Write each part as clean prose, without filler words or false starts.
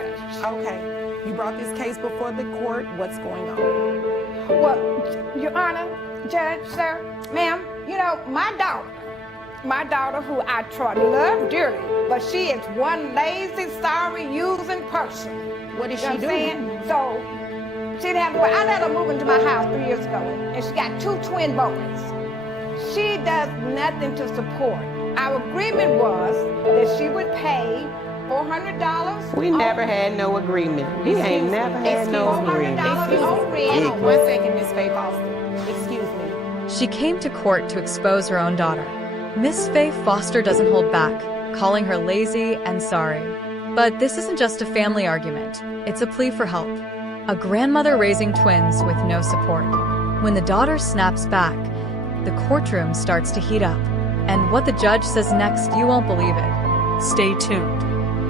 judge. Okay. You brought this case before the court. What's going on? Well, Your Honor, Judge, sir, ma'am, you know, my daughter who I try to love dearly, but she is one lazy, sorry, using person. What is You know she what I'm doing? saying? So she didn't have to work. I let her move into my house 3 years ago, and she got 2 twin boys. She does nothing to support. Our agreement was that she would pay $400. We never had no agreement. We ain't never had no agreement. $400 on rent. Hold on 1 second, Miss Faye Foster. Excuse me. She came to court to expose her own daughter. Miss Faye Foster doesn't hold back, calling her lazy and sorry. But this isn't just a family argument. It's a plea for help. A grandmother raising twins with no support. When the daughter snaps back, the courtroom starts to heat up. And what the judge says next, you won't believe it. Stay tuned.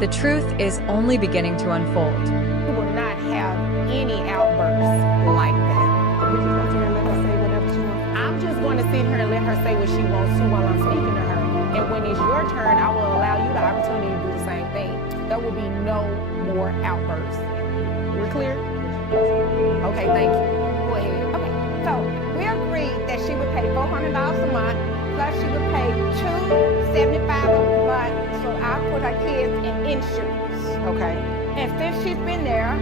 The truth is only beginning to unfold. You will not have any outbursts like that. We just want you to let her say whatever she wants. I'm just going to sit here and let her say what she wants to while I'm speaking to her. And when it's your turn, I will allow you the opportunity to do the same thing. There will be no more outbursts. We're clear? Okay, thank you. Go ahead. Okay, so we agreed that she would pay $400 a month, plus she would pay $275 a month, so I put her kids in insurance. Okay. And since she's been there,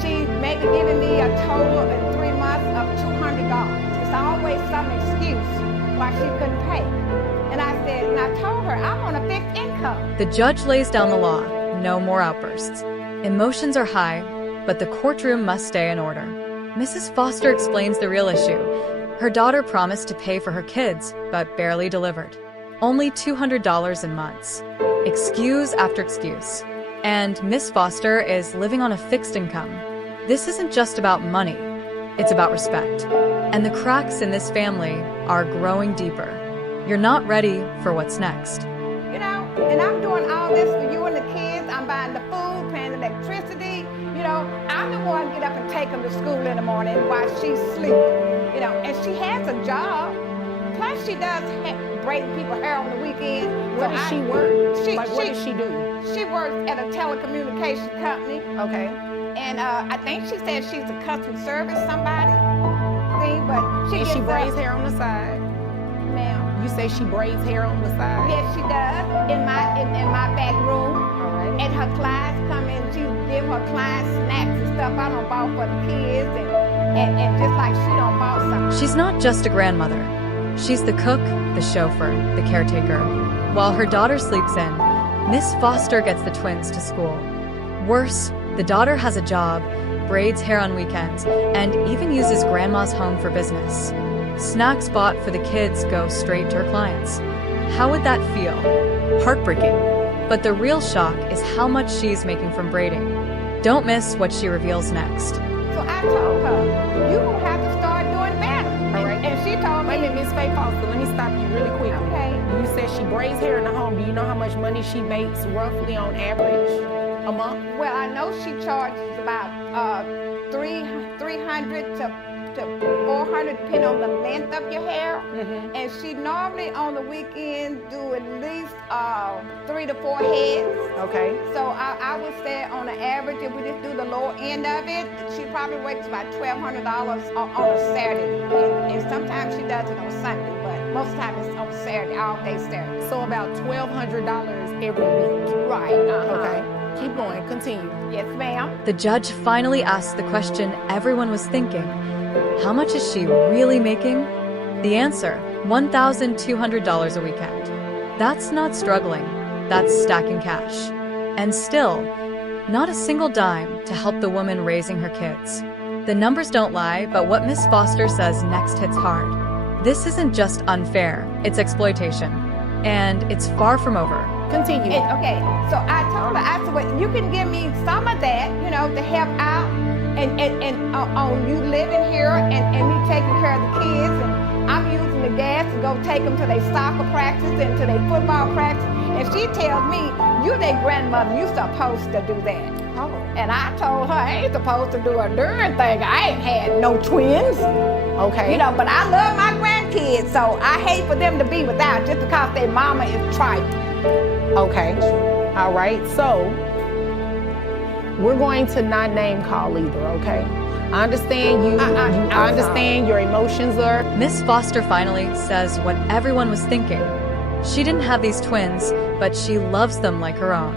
she's maybe given me a total in 3 months of $200. It's always some excuse why she couldn't pay. And I said, and I told her, I'm on a fixed income. The judge lays down the law. No more outbursts. Emotions are high, but the courtroom must stay in order. Mrs. Foster explains the real issue. Her daughter promised to pay for her kids, but barely delivered. Only $200 in months. Excuse after excuse. And Miss Foster is living on a fixed income. This isn't just about money. It's about respect. And the cracks in this family are growing deeper. You're not ready for what's next. You know, and I'm doing all this for you and the kids. I'm buying the food, paying the electricity. You know, I'm the one to get up and take them to school in the morning while she's asleep. You know, and she has a job. Plus, she does braid people's hair on the weekend. Where does she work? What does she do? She works at a telecommunication company. Okay. And I think she said she's a customer service somebody thing, but And she braids hair on the side? Ma'am. You say she braids hair on the side? Yes, she does. In my back room. All right. And her clients come in, she give her clients snacks and stuff. I don't bought for the kids and just like she don't bought something. She's not just a grandmother. She's the cook, the chauffeur, the caretaker. While her daughter sleeps in, Miss Foster gets the twins to school. Worse, the daughter has a job, braids hair on weekends, and even uses grandma's home for business. Snacks bought for the kids go straight to her clients. How would that feel? Heartbreaking. But the real shock is how much she's making from braiding. Don't miss what she reveals next. So I told her, you will have to start doing better. All right. And she told me, Wait a minute, Miss Faye Foster, let me stop you really quick. Okay. You said she braids hair in the home. Do you know how much money she makes roughly on average a month? well, I know she charges about 300 to 400 depending on the length of your hair. Mm-hmm. And she normally on the weekend do at least 3 to 4 heads. Okay. So I would say on an average, if we just do the lower end of it, she probably makes about $1,200 on a Saturday. And sometimes she does it on Sunday, but most of the time it's on Saturday, all day Saturday. So about $1,200 every week. Right. Okay. Keep going. Continue. Yes, ma'am. The judge finally asks the question everyone was thinking. How much is she really making? The answer, $1,200 a weekend. That's not struggling, that's stacking cash. And still, not a single dime to help the woman raising her kids. The numbers don't lie, but what Miss Foster says next hits hard. This isn't just unfair, it's exploitation. And it's far from over. Continue. Okay, so I told her, I said, well, you can give me some of that, you know, to help out and on you living here and me taking care of the kids. And I'm using the gas to go take them to their soccer practice and to their football practice. And she tells me, you're their grandmother, you're supposed to do that. Oh. And I told her, I ain't supposed to do a darn thing. I ain't had no twins. Okay. You know, but I love my grandkids, so I hate for them to be without just because their mama is trifling. Okay. All right. So we're going to not name call either, okay? I understand you. I understand your emotions are. Miss Foster finally says what everyone was thinking. She didn't have these twins, but she loves them like her own.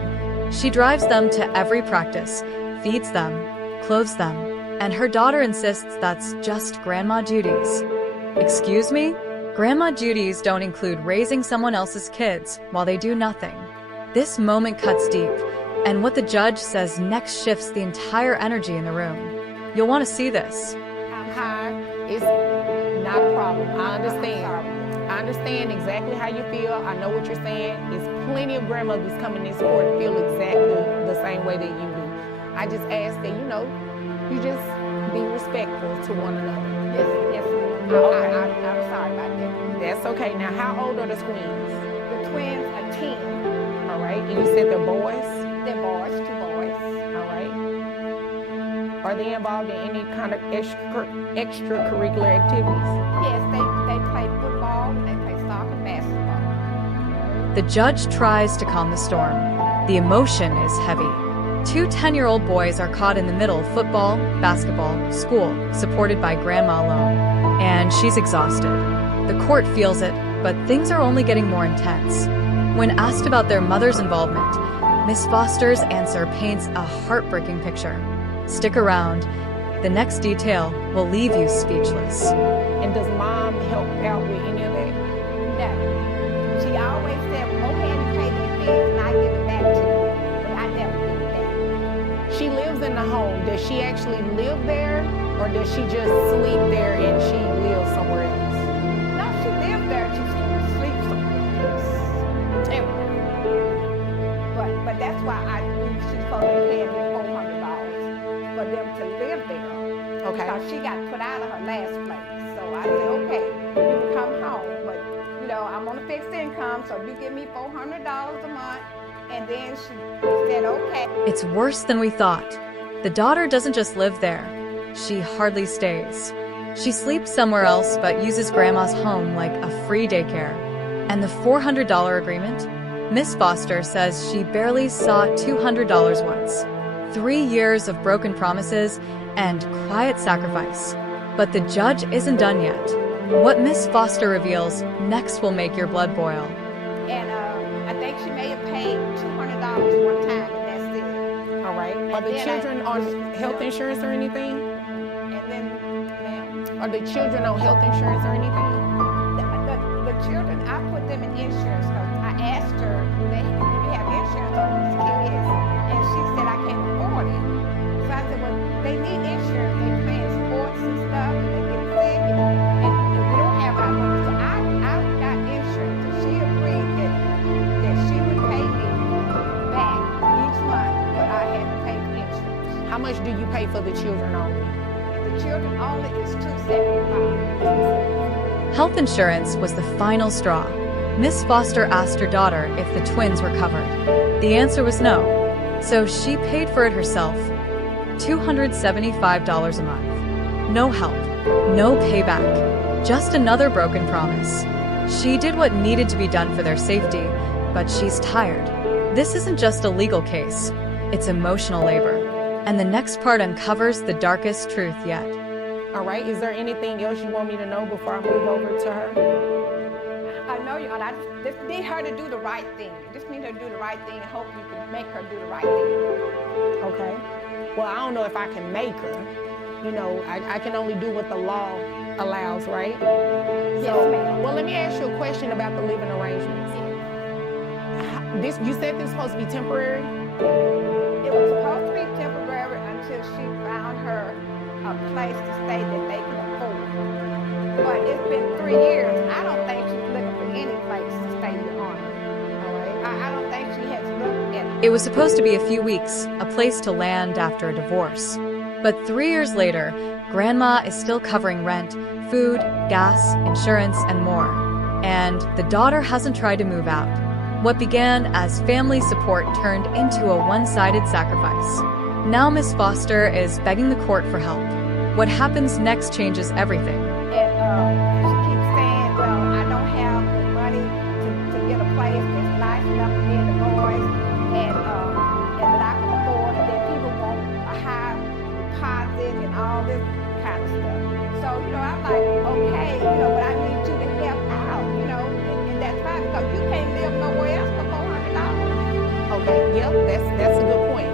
She drives them to every practice, feeds them, clothes them, and her daughter insists that's just Grandma Judy's. Excuse me? Grandma Judy's don't include raising someone else's kids while they do nothing. This moment cuts deep, and what the judge says next shifts the entire energy in the room. You'll want to see this. I'm high. It's not a problem. I understand. I understand exactly how you feel. I know what you're saying. There's plenty of grandmothers coming in this court and feel exactly the same way that you do. I just ask that, you just be respectful to one another. Yes. Okay. I'm sorry about that. That's okay. Now, how old are the twins? The twins are 10. All right. And you said they're boys? They're boys, 2 boys. All right. Are they involved in any kind of extracurricular activities? Yes, they play football, and they play soccer and basketball. The judge tries to calm the storm. The emotion is heavy. 2 10-year-old boys are caught in the middle of football, basketball, school, supported by Grandma alone. And she's exhausted. The court feels it, but things are only getting more intense. When asked about their mother's involvement, Miss Foster's answer paints a heartbreaking picture. Stick around. The next detail will leave you speechless. And does mom help out with any of that? No. She always said, well, go ahead and pay their fees and I give it back to you. But I never give it back. She lives in the home. Does she actually live there, or does she just sleep there and she lives somewhere else? No, she lives there. She sleeps somewhere else. Everywhere. But that's why she's supposed to pay me $400 for them to live there. Okay. Because she got put out of her last place. So I said, okay, you can come home. But, I'm on a fixed income, so you give me $400 a month. And then she said, okay. It's worse than we thought. The daughter doesn't just live there. She hardly stays. She sleeps somewhere else but uses Grandma's home like a free daycare. And the $400 agreement? Miss Foster says she barely saw $200 once. 3 years of broken promises and quiet sacrifice. But the judge isn't done yet. What Miss Foster reveals next will make your blood boil. And I think she may have paid $200 one time, and that's it. All right. Are the children on health insurance or anything? And then, ma'am, Are the children on health insurance or anything? the children, I put them in insurance because I asked her, do you have insurance on these kids? And she said, I can't afford it. So I said, well, they need insurance. They play in sports and stuff, and they get sick, and we don't have our money. So I got insurance, and she agreed that she would pay me back each month what I had to pay for insurance. How much do you pay for the children only? The children only is $275. Health insurance was the final straw. Miss Foster asked her daughter if the twins were covered. The answer was no, so she paid for it herself. $275 a month. No help, no payback, just another broken promise. She did what needed to be done for their safety, but she's tired. This isn't just a legal case, it's emotional labor. And the next part uncovers the darkest truth yet. All right. Is there anything else you want me to know before I move over to her? I know you, and I just need her to do the right thing. You just need her to do the right thing and hope you can make her do the right thing. Okay. Well, I don't know if I can make her. I can only do what the law allows, right? Yes, ma'am. Well, let me ask you a question about the living arrangements. You said this was supposed to be temporary? It was supposed to be temporary until she found her a place to stay that they can afford. But it's been 3 years, and I don't think she's looking for any place to stay on. All right? I don't think she has looked at. It was supposed to be a few weeks, a place to land after a divorce. But 3 years later, Grandma is still covering rent, food, gas, insurance, and more. And the daughter hasn't tried to move out. What began as family support turned into a one-sided sacrifice. Now Miss Foster is begging the court for help. What happens next changes everything. And she keeps saying, well, I don't have the money to get a place that's nice enough for me and the boys, and that I can afford, and then people won't Okay, yep, that's a good point.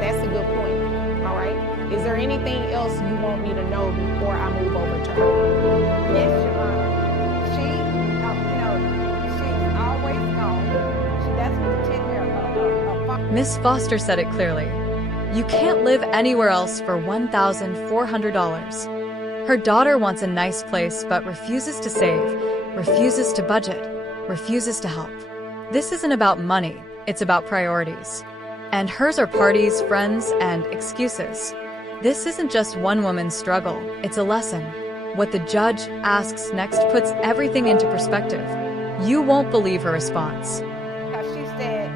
That's a good point. All right. Is there anything else you want me to know before I move over to her? Yes, Your Honor. She, she's always gone. She doesn't attend her Miss Foster said it clearly. You can't live anywhere else for $1,400. Her daughter wants a nice place but refuses to save, refuses to budget, refuses to help. This isn't about money, it's about priorities. And hers are parties, friends, and excuses. This isn't just one woman's struggle, it's a lesson. What the judge asks next puts everything into perspective. You won't believe her response. Because she said,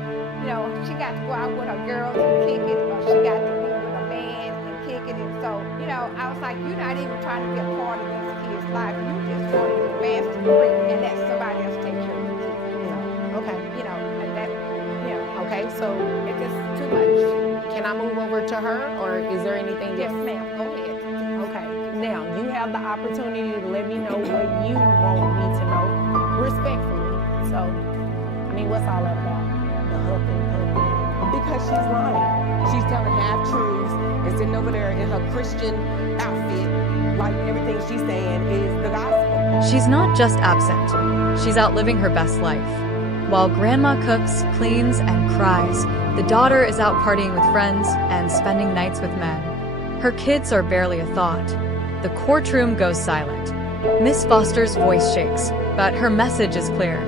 she got to go out with her girls and kick it, or she got to be with a man and kick it. And so, I was like, you're not even trying to be a part of these kids' life. You just want to advance the degree and let somebody else take care of the kids. Okay. And that, Okay, so it's just too much. can I move over to her, or is there anything Yes, else? ma'am. Go ahead. Okay. Now, you have the opportunity to let me know what you want me to know respectfully. So, what's all that about? The huffing, puffing. Because she's lying. She's telling half-truths and sitting over there in her Christian outfit like everything she's saying is the gospel. She's not just absent, she's out living her best life. While grandma cooks, cleans, and cries, the daughter is out partying with friends and spending nights with men. Her kids are barely a thought. The courtroom goes silent. Miss Foster's voice shakes, but her message is clear.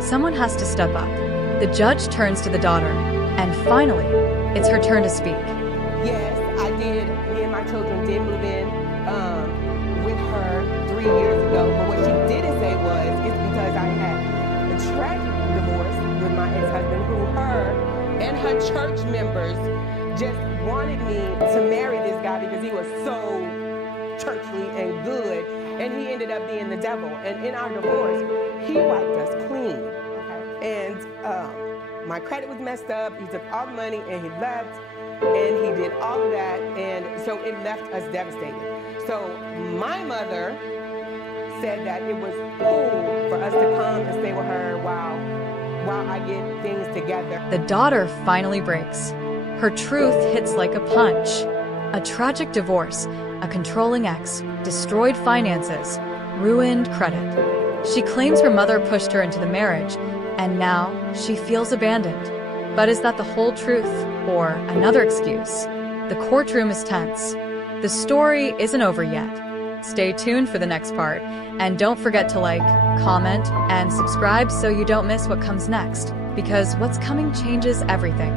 Someone has to step up. The judge turns to the daughter, and finally, it's her turn to speak. Yes, I did. Me and my children did move in with her 3 years ago. But what she didn't say was, it's because I had a tragic divorce with my ex-husband, who her and her church members just wanted me to marry this guy because he was so churchly and good. And he ended up being the devil. And in our divorce, he wiped us clean. And my credit was messed up. He took all the money and he left. And he did all of that. And so it left us devastated. So my mother said that it was cool for us to come and stay with her while I get things together. The daughter finally breaks. Her truth hits like a punch. A tragic divorce, a controlling ex, destroyed finances, ruined credit. She claims her mother pushed her into the marriage, and now she feels abandoned. But is that the whole truth, or another excuse? The courtroom is tense. The story isn't over yet. Stay tuned for the next part, and don't forget to like, comment, and subscribe so you don't miss what comes next, because what's coming changes everything.